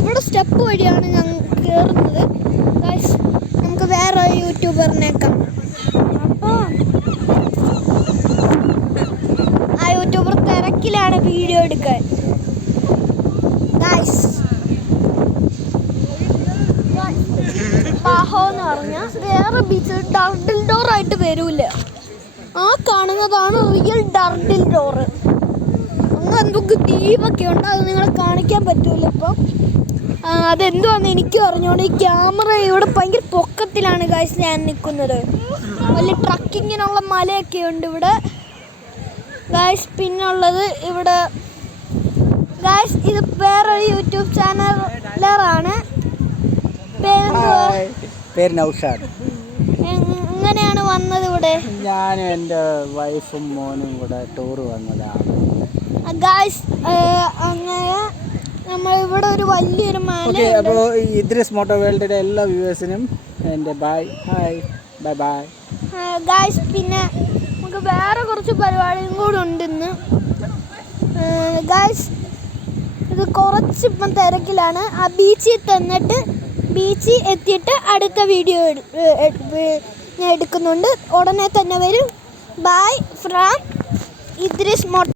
ഇവിടെ സ്റ്റെപ്പ് വഴിയാണ് ഞങ്ങൾ കയറുന്നത്. ഗൈസ് നമുക്ക് വേറെ യൂട്യൂബറിനേക്കാം. അപ്പോൾ ആ യൂട്യൂബർ തിരക്കിലാണ് വീഡിയോ എടുക്കാൻ. ഗൈസ് ബാഹോ എന്ന് പറഞ്ഞാൽ വേറെ ബീച്ച് ടർട്ടിൽ ഡോർ ആയിട്ട് വരൂല. ആ കാണുന്നതാണ് റിയൽ ടർട്ടിൽ ഡോർ. അങ്ങനെ എന്തൊക്കെ ദ്വീപൊക്കെ ഉണ്ട്, അത് നിങ്ങളെ കാണിക്കാൻ പറ്റൂല ഇപ്പം. അതെന്തുവാന്ന് എനിക്ക് പറഞ്ഞോണ്ട് ഈ ക്യാമറ ഇവിടെ ഭയങ്കര പൊക്കത്തിലാണ് ഗൈസ് ഞാൻ നിൽക്കുന്നത്. വലിയ ട്രക്കിങ്ങിനുള്ള മലയൊക്കെ ഉണ്ട് ഇവിടെ ഗൈസ്. പിന്നുള്ളത് ഇവിടെ ഗൈസ് ഇത് വേറൊരു യൂട്യൂബ് ചാനലാണ്. പേര് നൗഷാദ്. എങ്ങനെയാണ് വന്നത് ഇവിടെ? ഞാനും എൻ്റെ വൈഫും മോനും കൂടെ ടൂർ വന്നതാണ് ഗൈസ്. അങ്ങനെ നമ്മൾ ഇവിടെ ഒരു വലിയൊരു മല. അപ്പോൾ ഇദ്രിസ് മോട്ടോ വേൾഡിൻ്റെ എല്ലാ വ്യൂവേഴ്സിനും എൻ്റെ ഹായ് ബൈ ബൈ ഗൈസ്. പിന്നെ നമുക്ക് വേറെ കുറച്ച് പരിപാടിയും കൂടെ ഉണ്ട് ഇന്ന് ഗൈസ്. ഇത് കുറച്ചിപ്പം തിരക്കിലാണ്. ആ ബീച്ചിൽ എത്തിയിട്ട് അടുത്ത വീഡിയോ ഞാൻ എടുക്കുന്നുണ്ട്. ഉടനെ തന്നെ വരും. Bye from Idris motto.